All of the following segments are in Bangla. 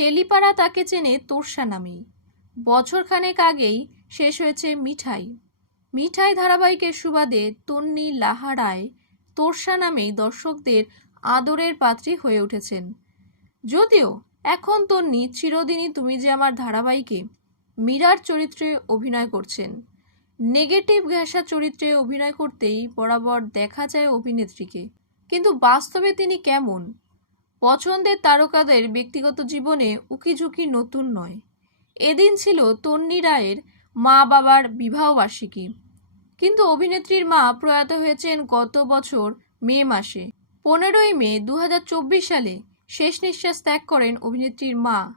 টেলিপাড়া তাকে চেনে তোরসা নামেই। বছরখানেক আগেই শেষ হয়েছে মিঠাই। মিঠাই ধারাবাহিকের সুবাদে তন্নি লাহারায় তোরসা নামেই দর্শকদের আদরের পাত্রী হয়ে উঠেছেন। যদিও এখন তন্নি চিরদিনই তুমি যে আমার ধারাবাহিকে মীরার চরিত্রে অভিনয় করছেন। নেগেটিভ ঘেঁষা চরিত্রে অভিনয় করতেই বরাবর দেখা যায় অভিনেত্রীকে। কিন্তু বাস্তবে তিনি কেমন? পছন্দের তারকাদের ব্যক্তিগত জীবনে উকিঝুঁকি নতুন নয়। এদিন ছিল তন্নি রায়ের মা বাবার বিবাহবার্ষিকী। কিন্তু অভিনেত্রীর মা প্রয়াত হয়েছেন গত বছর মে মাসে। পনেরোই মে দু হাজার চব্বিশ সালে শেষ নিঃশ্বাস ত্যাগ করেন অভিনেত্রীর মা।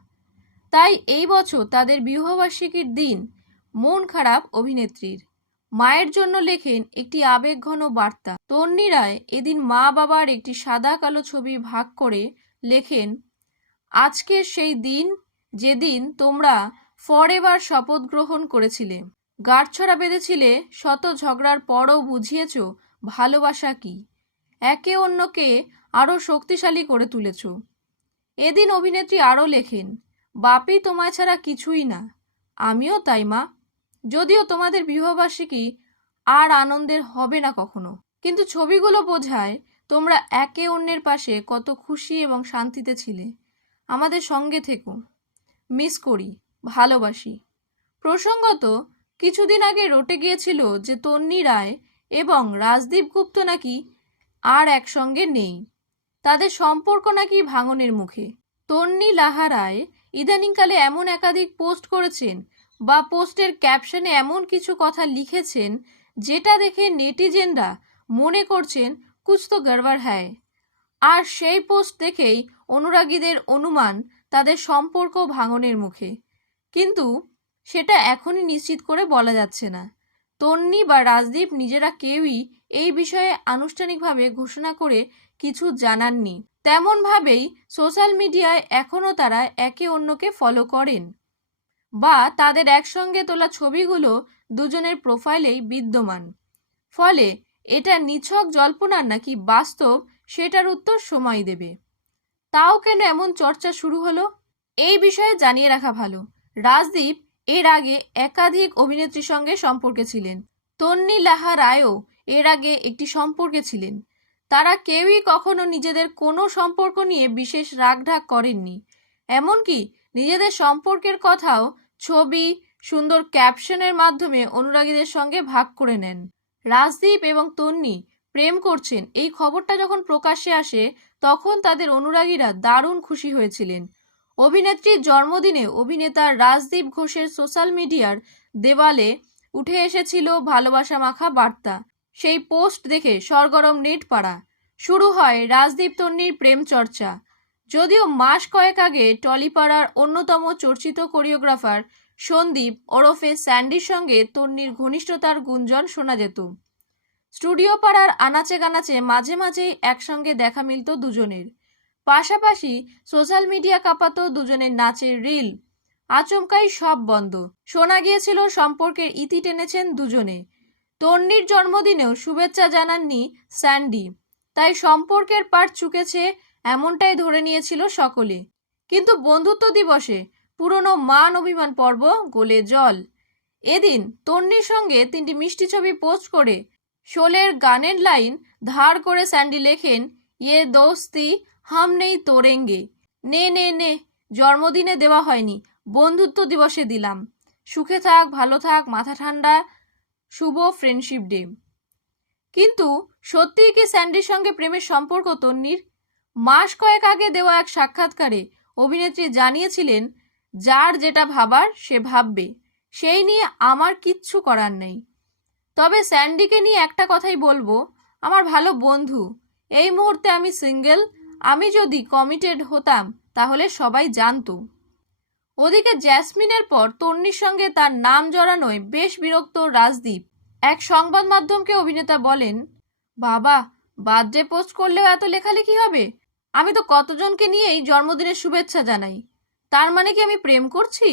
তাই এই বছর তাদের বিবাহবার্ষিকীর দিন মন খারাপ অভিনেত্রীর। মায়ের জন্য লেখেন একটি আবেগঘন বার্তা। তন্নি রায় এদিন মা বাবার একটি সাদা কালো ছবি ভাগ করে লেখেন, আজকে সেই দিন যেদিন তোমরা ফরএভার শপথ গ্রহণ করেছিলে। গাঁটছড়া বেঁধেছিলে, শত ঝগড়ার পরও বুঝিয়েছ ভালোবাসা কি। একে অন্যকে আরও শক্তিশালী করে তুলেছ। এদিন অভিনেত্রী আরও লেখেন, বাপি তোমায় ছাড়া কিছুই না। আমিও তাই, মা। যদিও তোমাদের বিবাহবার্ষিকী আর আনন্দের হবে না কখনো। কিন্তু ছবিগুলো বোঝায় তোমরা একে অন্যের পাশে কত খুশি এবং শান্তিতে ছিলে। আমাদের সঙ্গে থেকো। মিস করি, ভালোবাসি। প্রসঙ্গত, কিছুদিন আগে রটে গিয়েছিল যে তন্নি রায় এবং রাজদীপ গুপ্ত নাকি আর একসঙ্গে নেই। তাদের সম্পর্ক নাকি ভাঙনের মুখে। তন্নি লাহা রায় ইদানিংকালে এমন একাধিক পোস্ট করেছেন বা পোস্টের ক্যাপশনে এমন কিছু কথা লিখেছেন যেটা দেখে নেটিজেনরা মনে করছেন কুছ তো গড়বড় হ্যায়। আর সেই পোস্ট দেখেই অনুরাগীদের অনুমান তাদের সম্পর্ক ভাঙনের মুখে। কিন্তু সেটা এখনই নিশ্চিত করে বলা যাচ্ছে না। তন্নি বা রাজদীপ নিজেরা কেউই এই বিষয়ে আনুষ্ঠানিকভাবে ঘোষণা করে কিছু জানাননি। তেমনভাবেই সোশ্যাল মিডিয়ায় এখনও তারা একে অন্যকে ফলো করেন। বা তাদের একসঙ্গে তোলা ছবিগুলো দুজনের প্রোফাইলেই বিদ্যমান। ফলে এটা নিছক জল্পনার নাকি বাস্তব সেটার উত্তর সময় দেবে। তাও কেন এমন চর্চা শুরু হলো? এই বিষয়ে জানিয়ে রাখা ভালো। রাজদীপ এর আগে একাধিক অভিনেত্রীর সঙ্গে সম্পর্কে ছিলেন। তন্নি লাহা রায়ও এর আগে একটি সম্পর্কে ছিলেন। তারা কেউই কখনো নিজেদের কোনো সম্পর্ক নিয়ে বিশেষ রাগঢাক করেননি। এমনকি নিজেদের সম্পর্কের কথাও ছবি, সুন্দর ক্যাপশনের মাধ্যমে অনুরাগীদের সঙ্গে ভাগ করে নেন। রাজদীপ এবং তন্নি প্রেম করছেন। এই খবরটা যখন প্রকাশ্যে আসে, তখন তাদের অনুরাগীরা দারুণ খুশি হয়েছিলেন। অভিনেত্রীর জন্মদিনে অভিনেতা রাজদীপ ঘোষের সোশ্যাল মিডিয়ার দেওয়ালে উঠে এসেছিল ভালোবাসা মাখা বার্তা। সেই পোস্ট দেখে সরগরম নেট পাড়া শুরু হয় রাজদীপ তন্নির প্রেম চর্চা। যদিও মাস কয়েক আগে টলিপাড়ার অন্যতম চর্চিত কোরিওগ্রাফার সন্দীপ ওরফে স্যান্ডির সঙ্গে তন্নির ঘনিষ্ঠতার গুঞ্জন শোনা যেত। স্টুডিও পাড়ার আনাচে গানাচে মাঝে মাঝেই একসঙ্গে দেখা মিলত দুজনের। পাশাপাশি সোশ্যাল মিডিয়া কাঁপাতো দুজনের নাচের রিল। আচমকাই সব বন্ধ। শোনা গিয়েছিল সম্পর্কের ইতি টেনেছেন দুজনে। তন্নির জন্মদিনেও শুভেচ্ছা জানাননি স্যান্ডি। তাই সম্পর্কের পাট চুকেছে এমনটাই ধরে নিয়েছিল সকলে। কিন্তু বন্ধুত্ব দিবসে পুরনো মান অভিমান পর্ব গোলে জল। এদিন তন্নির সঙ্গে তিনটি মিষ্টি ছবি পোস্ট করে শোলের গানের লাইন ধার করে স্যান্ডি লেখেন ইয়ে দোস্তি, হাম নেই তোরেঙ্গে। নে নে নে, জন্মদিনে দেওয়া হয়নি, বন্ধুত্ব দিবসে দিলাম। সুখে থাক, ভালো থাক, মাথা ঠান্ডা, শুভ ফ্রেন্ডশিপ ডে কিন্তু সত্যিই কি স্যান্ডির সঙ্গে প্রেমের সম্পর্ক তন্নির মাস কয়েক আগে দেওয়া এক সাক্ষাৎকারে অভিনেত্রী জানিয়েছিলেন, যার যেটা ভাবার, সে ভাববে। সেই নিয়ে আমার কিচ্ছু করার নেই। তবে স্যান্ডিকে নিয়ে একটা কথাই বলব, আমার ভালো বন্ধু। এই মুহূর্তে আমি সিঙ্গেল, আমি যদি কমিটেড হতাম, তাহলে সবাই জানতো। ওদিকে জ্যাসমিনের পর তন্নির সঙ্গে তার নাম জড়ানোয় বেশ বিরক্ত রাজদীপ। এক সংবাদ মাধ্যমকে অভিনেতা বলেন, বাবা, বার্থডে পোস্ট করলেও এত লেখালেখি হবে? আমি তো কতজনকে নিয়েই জন্মদিনের শুভেচ্ছা জানাই। তার মানে কি আমি প্রেম করছি?